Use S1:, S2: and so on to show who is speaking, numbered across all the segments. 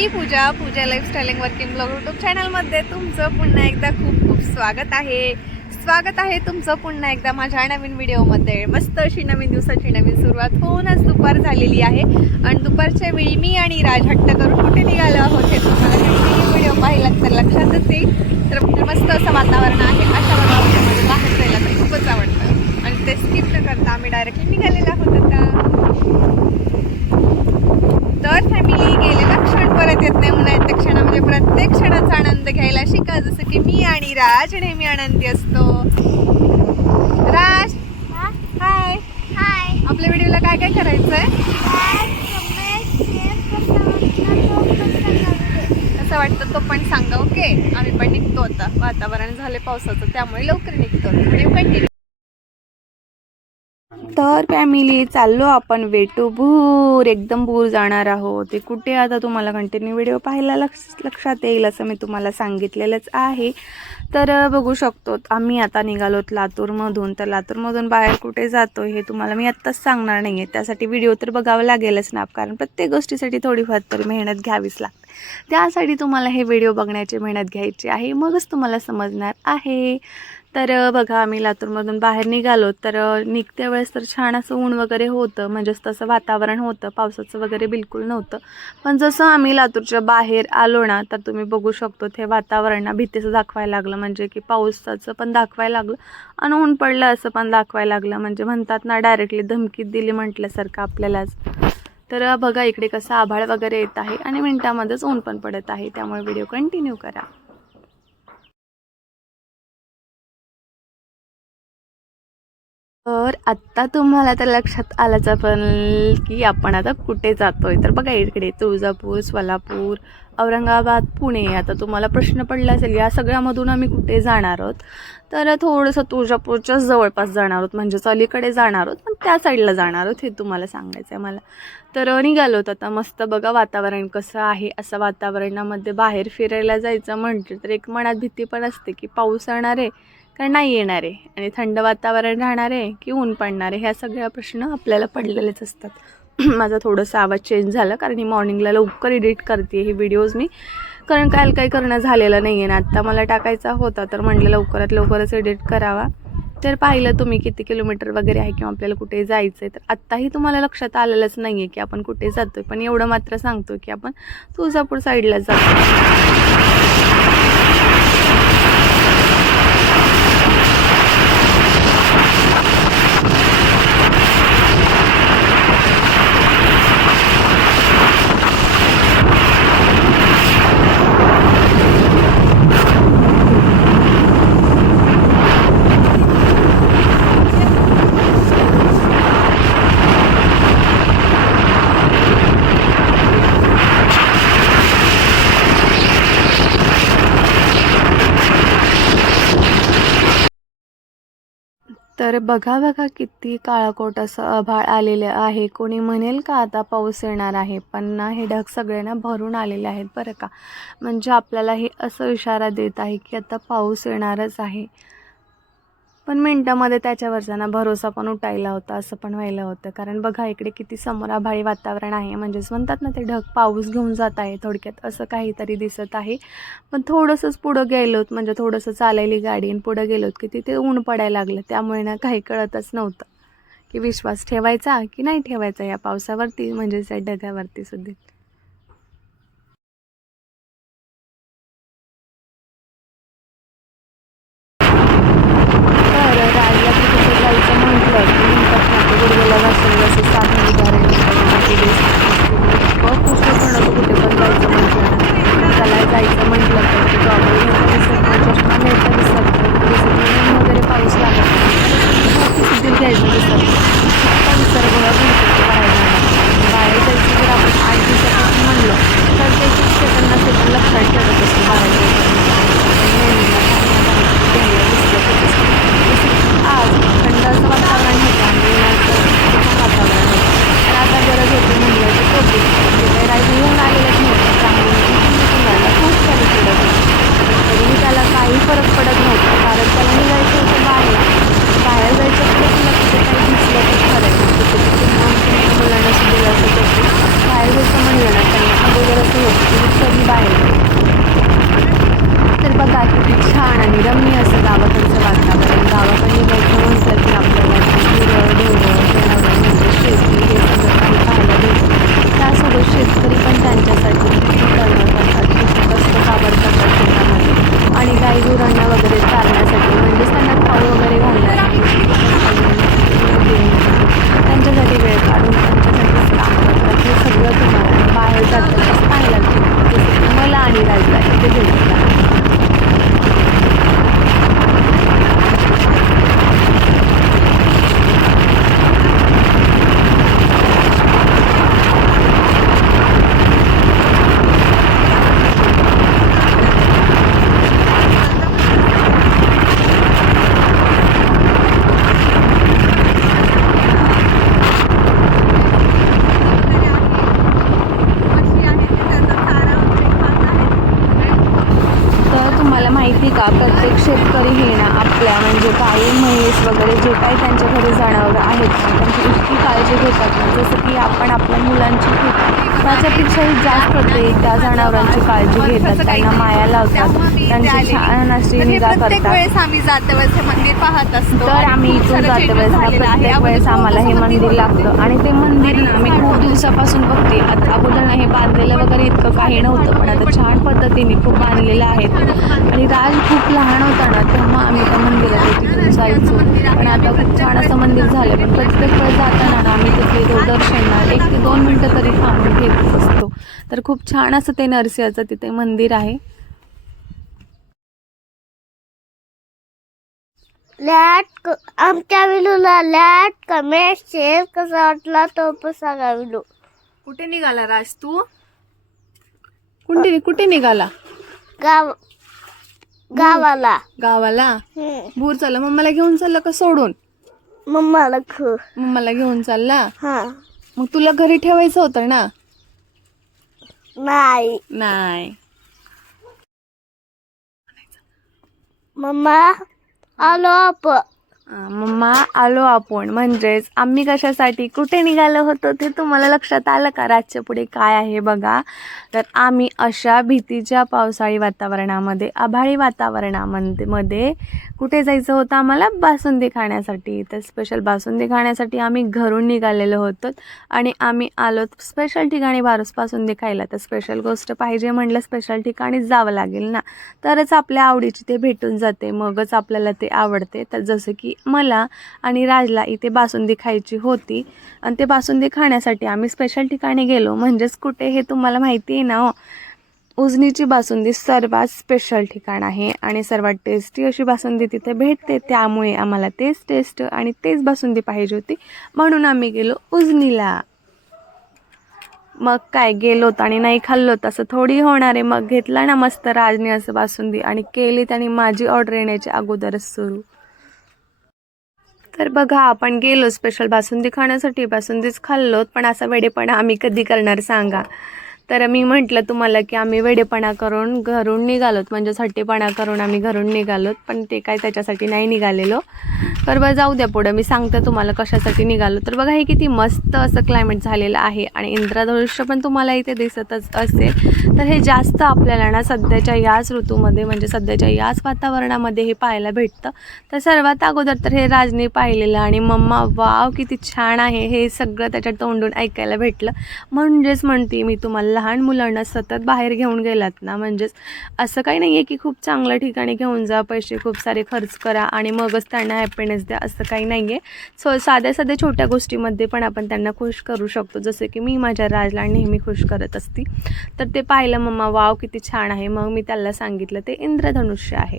S1: मी Pooja Pooja lifestyling working blog YouTube चॅनलमध्ये तुमचं पुन्हा एकदा खूप खूप स्वागत आहे. स्वागत आहे तुमचं पुन्हा एकदा माझ्या नवीन व्हिडिओमध्ये मस्त अशी नवीन दिवसाची नवीन सुरुवात होऊनच दुपार झालेली आहे. आणि दुपारच्या वेळी मी आणि राज हट्ट करून कुठे निघालो आहोत हे तुम्हाला व्हिडिओ पाहिला तर लक्षातच येईल तर म्हणजे मस्त असं वातावरण आहे. अशा वातावरणामध्ये बाहेर जायला तर खूपच आवडतं. आणि ते स्किप न करता आम्ही डायरेक्टली निघालेलो आहोत आता तर फॅमिली गेलेला येत नाही त्या क्षणामध्ये प्रत्येक क्षणाचा आनंद घ्यायला शिका. जसं की मी आणि राज नेहमी आनंदी असतो. राज हाय
S2: हाय
S1: आपल्या व्हिडिओला काय काय करायचंय? कसं वाटतं तो पण सांगा ओके आम्ही पण निघतो आता. वातावरण झाले पावसाचं त्यामुळे लवकर निघतो. व्हिडिओ कंटिन्यू तर फॅमिली चाललो आपण वेटू भूर एकदम भूर जाणार आहोत. ते कुठे आता तुम्हाला कंटिन्यू व्हिडिओ पाहायला लक्ष लक्षात येईल असं मी तुम्हाला सांगितलेलंच आहे. तर बघू शकतो आम्ही आता निघालोत लातूरमधून. तर लातूरमधून बाहेर कुठे जातो हे तुम्हाला मी आत्ताच सांगणार नाही आहे त्यासाठी व्हिडिओ तर बघावं लागेलच ना कारण प्रत्येक गोष्टीसाठी थोडीफार तरी मेहनत घ्यावीच लागते. त्यासाठी तुम्हाला हे व्हिडिओ बघण्याची मेहनत घ्यायची आहे. मगच तुम्हाला समजणार आहे. तर बघा आम्ही लातूरमधून बाहेर निघालो. तर निघत्या वेळेस तर छान असं ऊन वगैरे होतं. म्हणजेच तसं वातावरण होतं. पावसाचं वगैरे बिलकुल नव्हतं. पण जसं आम्ही लातूरच्या बाहेर आलो ना तर तुम्ही बघू शकतो ते वातावरण ना भीतीचं दाखवायला लागलं. म्हणजे की पावसाचं पण दाखवायला लागलं आणि ऊन पडलं असं पण दाखवायला लागलं. म्हणजे म्हणतात ना डायरेक्टली धमकीत दिली म्हटल्यासारखं आपल्यालाच. तर बघा इकडे कसं आभाळ वगैरे येत आहे आणि मिनटामध्येच ऊन पण पडत आहे. त्यामुळे व्हिडिओ कंटिन्यू करा. तर आत्ता तुम्हाला तर लक्षात आलंच आपण की आपण आता कुठे जातोय. तर बघा इकडे तुळजापूर सोलापूर औरंगाबाद पुणे. आता तुम्हाला प्रश्न पडला असेल या सगळ्यामधून आम्ही कुठे जाणार आहोत? तर थोडंसं तुळजापूरच्याच जवळपास जाणार आहोत. म्हणजेच अलीकडे जाणार आहोत पण त्या साईडला जाणार आहोत हे तुम्हाला सांगायचं आहे मला. तर निघालो आता मस्त बघा वातावरण कसं आहे. असं वातावरणामध्ये बाहेर फिरायला जायचं म्हटलं तर एक मनात भीती पण असते की पाऊस येणार आहे. कारण नाही येणार आहे. आणि थंड वातावरण राहणार आहे की ऊन पडणार आहे ह्या सगळ्या प्रश्न आपल्याला पडलेलेच असतात. माझा थोडंसं आवाज चेंज झाला कारण मी मॉर्निंगला लवकर एडिट करते हे व्हिडिओज मी. कारण काल काही करणं झालेलं नाही आहे ना आत्ता मला टाकायचा होता तर म्हटलं लवकरात लवकरच एडिट करावा. तर पाहिलं तुम्ही किती किलोमीटर वगैरे आहे किंवा आपल्याला कुठे जायचं आहे तर आत्ताही तुम्हाला लक्षात आलेलंच नाही आहे की आपण कुठे जातो आहे पण एवढं मात्र सांगतो की आपण तुळजापूर साईडला जातो तर बघा बघा किती काळाकोट असं आभाळ आलेलं आहे. कोणी म्हणेल का आता पाऊस येणार आहे? पण ना हे ढग सगळ्यांना भरून आलेले आहेत बरं का. म्हणजे आपल्याला हे असं इशारा देत आहे की आता पाऊस येणारच आहे. पण मिनटामध्ये त्याच्यावरचा ना भरोसा पण उठायला होता असं पण व्हायला होतं. कारण बघा इकडे किती समोर आभाळी वातावरण आहे. म्हणजेच म्हणतात ना ते ढग पाऊस घेऊन जात आहे थोडक्यात असं काहीतरी दिसत आहे. पण थोडंसंच पुढं गेलोत म्हणजे थोडंसं चालायली गाडी आणि पुढं गेलोत की तिथे ऊन पडायला लागलं. त्यामुळे ना काही कळतच नव्हतं की विश्वास ठेवायचा की नाही ठेवायचा या पावसावरती म्हणजेच या ढगावरती सुद्धा. आणि रम्य असं गावत का प्रत्येक शेतकरी हे ना आपल्या म्हणजे गाई म्हैस वगैरे जे काही त्यांच्या घरी जनावरं आहेत ना त्यांची इतकी काळजी घेतात. जसं की आपण आपल्या मुलांची त्याच्यापेक्षाही जास्त ते त्या जनावरांची काळजी घेतात त्यांना माया लावतात त्यांची छान अशी निगा
S2: प्रत्येक
S1: करतात.
S2: वेळेस आम्ही जाते वेळेस हे मंदिर पाहत असतो.
S1: तर आम्ही इथून जाते वेळेस. प्रत्येक वेळेस आम्हाला हे मंदिर. लागतं. आणि ते मंदिर ना मी खूप दिवसापासून बघते. आता अगोदर हे बांधलेलं वगैरे इतकं काही नव्हतं पण आता छान पद्धतीने खूप बांधलेलं आहे. आणि राज खूप लहान होता ना तेव्हा आम्ही त्या मंदिरात तिथून जायचो. पण आता खूप छान असं मंदिर झालं. पण प्रत्येक वेळेस जाताना ना आम्ही तिथे दूरदर्शनला एक ते दोन मिनटं तरी थांबून घेतच असतो. तर खूप छान असं ते नरसिंहाचं तिथे मंदिर आहे.
S3: लॅट क- आमच्या विलूला लॅट कमेंट शेअर कसा वाटला तो पण सांगा विलू.
S1: कुठे निघाला राज तू? कुठे कुठे निघाला?
S3: गाव गावाला.
S1: गावाला?
S3: हम्म.
S1: भूर चालला. मम्माला घेऊन चालला का सोडून?
S3: मम्माला खू.
S1: मम्माला घेऊन चालला?
S3: हा.
S1: मग तुला घरी ठेवायचं होतं ना?
S3: नाही.
S1: नाही.
S3: मम्मा आलो आपण
S1: मम्मा आलो आपण. म्हणजेच आम्ही कशासाठी कुठे निघालो होतो ते तुम्हाला लक्षात आलं का? रातच्या पुढे काय आहे बघा. तर आम्ही अशा भीतीच्या पावसाळी वातावरणामध्ये आभाळी वातावरणामध्ये मध्ये कुठे जायचं होतं आम्हाला? बासुंदी खाण्यासाठी. तर स्पेशल बासुंदी खाण्यासाठी आम्ही घरून निघालेलो होतो आणि आम्ही आलो स्पेशल ठिकाणी बारस बासुंदी खायला. तर स्पेशल गोष्ट पाहिजे म्हटलं स्पेशल ठिकाणी जावं लागेल ना. तरच आपल्या आवडीची ते भेटून जाते. मगच आपल्याला ते आवडते. तर जसं की मला आणि राजला इथे बासुंदी खायची होती. आणि ते बासुंदी खाण्यासाठी आम्ही स्पेशल ठिकाणी गेलो. म्हणजेच कुठे हे तुम्हाला माहिती आहे ना हो. उजनीची बासुंदी सर्वात स्पेशल ठिकाण आहे आणि सर्वात टेस्टी अशी बासुंदी तिथे भेटते. त्यामुळे आम्हाला तेच टेस्ट आणि तेच बासुंदी पाहिजे होती म्हणून आम्ही गेलो उजनीला. मग काय गेलोत आणि नाही खाल्लो तसं थोडी होणार आहे. मग घेतला ना मस्त राजने असं बासुंदी आणि केली त्याने माझी ऑर्डर येण्याच्या अगोदरच सुरू. तर बघा आपण गेलो स्पेशल बासुंदी खाण्यासाठी. बासुंदीच खाल्लोत पण असा वेडेपणा आम्ही कधी करणार सांगा. तर मी म्हटलं तुम्हाला की आम्ही वेडेपणा करून घरून निघालोत. म्हणजे सट्टेपणा करून आम्ही घरून निघालोत पण ते काय त्याच्यासाठी नाही निघालेलो. तर बरं जाऊ द्या पुढं. मी सांगते तुम्हाला कशासाठी निघालो. तर बघा हे किती मस्त असं क्लायमेट झालेलं आहे आणि इंद्रधनुष्य पण तुम्हाला इथे दिसतच असेल. तर हे जास्त आपल्याला ना सध्याच्या याच ऋतूमध्ये म्हणजे सध्याच्या याच वातावरणामध्ये हे पाहायला भेटतं. तर सर्वात अगोदर तर हे राजने पाहिलेलं आणि मम्मा वाव किती छान आहे. हे सगळं त्याच्या तोंडून ऐकायला भेटलं. म्हणजेच म्हणते मी तुम्हाला लहान मुलांना सतत बाहेर घेऊन गेलात ना म्हणजेच असं काही नाही आहे की खूप चांगल्या ठिकाणी घेऊन जा पैसे खूप सारे खर्च करा आणि मगच त्यांना हॅपीनेस द्या असं काही नाही आहे सो साध्या साध्या छोट्या गोष्टीमध्ये पण आपण त्यांना खुश करू शकतो. जसं की मी माझ्या राजला नेहमी खुश करत असती. तर ते पाहिलं मम्मा वाव किती छान आहे. मग मी त्याला सांगितलं ते इंद्रधनुष्य आहे.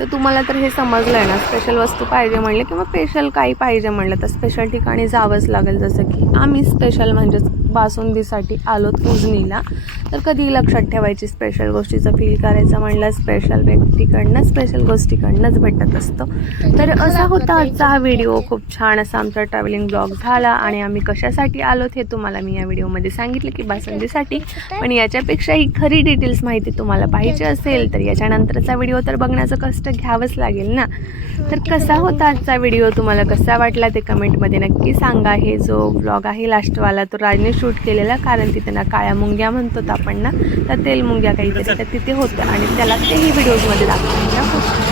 S1: तर तुम्हाला तर हे समजलं आहे ना स्पेशल वस्तू पाहिजे म्हणले किंवा स्पेशल काही पाहिजे म्हणलं तर स्पेशल ठिकाणी जावंच लागेल जसं की आम्ही स्पेशल म्हणजेच बासुंदीसाठी आलोत उजनीला. तर कधी लक्षात ठेवायची स्पेशल गोष्टीचं फील करायचं म्हणलं स्पेशल व्यक्तीकडनं स्पेशल गोष्टीकडनंच भेटत असतं. तर असा होता आजचा हा व्हिडिओ खूप छान असा आमचा ट्रॅव्हलिंग ब्लॉग झाला आणि आम्ही कशासाठी आलोत हे तुम्हाला मी या व्हिडिओमध्ये सांगितलं की बासुंदीसाठी. पण याच्यापेक्षाही खरी डिटेल्स माहिती तुम्हाला पाहिजे असेल तर याच्यानंतरचा व्हिडिओ तर बघण्याचं कष्ट घ्यावंच लागेल ना? तर कसा होता आजचा व्हिडिओ तुम्हाला कसा वाटला ते कमेंटमध्ये नक्की सांगा. हे जो ब्लॉग आहे लास्टवाला तो राजनेश शूट केलेला कारण तिथे ना काळ्या मुंग्या म्हणतो आपण ना त्या तेलमुंग्या काहीतरी तर तिथे होत्या आणि त्याला तेही व्हिडिओजमध्ये दाखवलं ना.